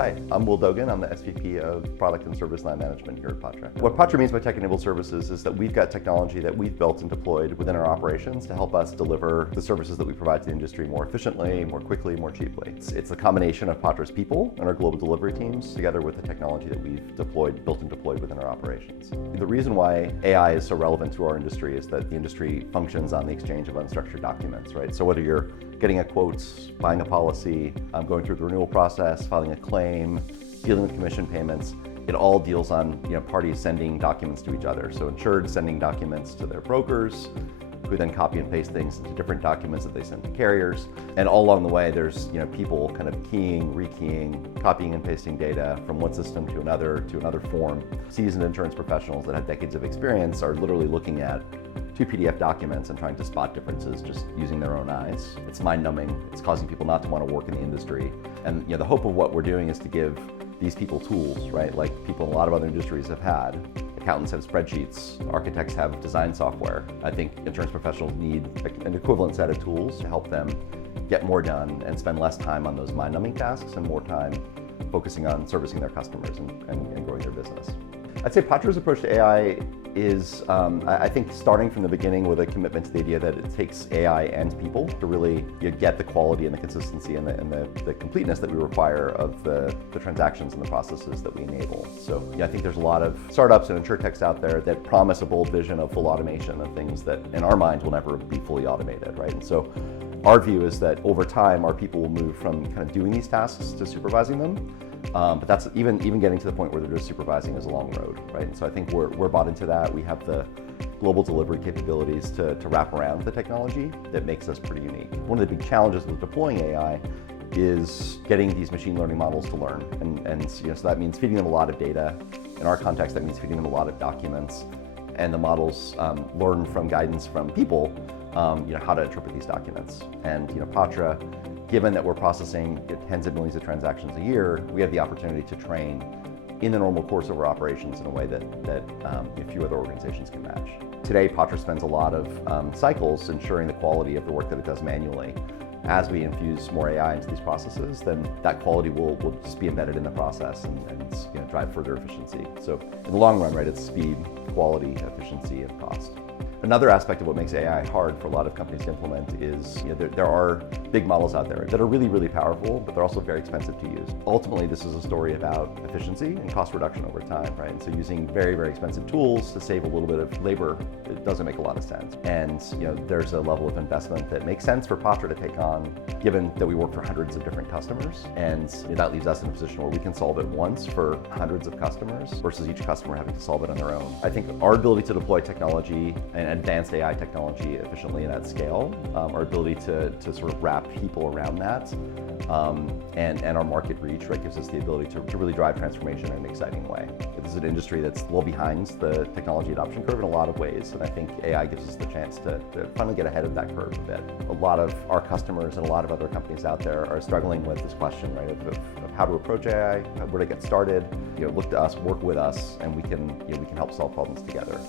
Hi, I'm Will Dogan. I'm the SVP of Product and Service Line Management here at Patra. What Patra means by tech-enabled services is that we've got technology that we've built and deployed within our operations to help us deliver the services that we provide to the industry more efficiently, more quickly, more cheaply. It's a combination of Patra's people and our global delivery teams together with the technology that we've built and deployed within our operations. The reason why AI is so relevant to our industry is that the industry functions on the exchange of unstructured documents, right? So whether you're getting a quote, buying a policy, going through the renewal process, filing a claim, dealing with commission payments, it all deals on parties sending documents to each other. So insured sending documents to their brokers, who then copy and paste things into different documents that they send to carriers. And all along the way, there's people kind of keying, rekeying, copying and pasting data from one system to another form. Seasoned insurance professionals that have decades of experience are literally looking at two PDF documents and trying to spot differences just using their own eyes. It's mind-numbing. It's causing people not to want to work in the industry. And the hope of what we're doing is to give these people tools, right? Like people in a lot of other industries have had. Accountants have spreadsheets, architects have design software. I think insurance professionals need an equivalent set of tools to help them get more done and spend less time on those mind-numbing tasks and more time focusing on servicing their customers and growing their business. I'd say Patra's approach to AI is, I think, starting from the beginning with a commitment to the idea that it takes AI and people to really get the quality and the consistency and the completeness that we require of the transactions and the processes that we enable. So I think there's a lot of startups and insurtechs out there that promise a bold vision of full automation of things that in our minds will never be fully automated, right? And so our view is that over time, our people will move from kind of doing these tasks to supervising them. But that's even getting to the point where they're just supervising is a long road, right? And so I think we're bought into that. We have the global delivery capabilities to wrap around the technology that makes us pretty unique. One of the big challenges with deploying AI is getting these machine learning models to learn. And so that means feeding them a lot of data. In our context, that means feeding them a lot of documents. And the models learn from guidance from people, how to interpret these documents. And Patra, given that we're processing tens of millions of transactions a year, we have the opportunity to train in the normal course of our operations in a way that few other organizations can match. Today, Patra spends a lot of cycles ensuring the quality of the work that it does manually. As we infuse more AI into these processes, then that quality will just be embedded in the process and drive further efficiency. So in the long run, right, it's speed, quality, efficiency, and cost. Another aspect of what makes AI hard for a lot of companies to implement is there are big models out there that are really, really powerful, but they're also very expensive to use. Ultimately, this is a story about efficiency and cost reduction over time, right? And so using very, very expensive tools to save a little bit of labor, it doesn't make a lot of sense. And there's a level of investment that makes sense for Patra to take on, given that we work for hundreds of different customers. And that leaves us in a position where we can solve it once for hundreds of customers versus each customer having to solve it on their own. I think our ability to deploy technology and advanced AI technology efficiently and at scale, our ability to sort of wrap people around that, and our market reach, right, gives us the ability to really drive transformation in an exciting way. This is an industry that's well behind the technology adoption curve in a lot of ways, and I think AI gives us the chance to finally get ahead of that curve a bit. A lot of our customers and a lot of other companies out there are struggling with this question, right, of how to approach AI, where to get started. Look to us, work with us, and we can help solve problems together.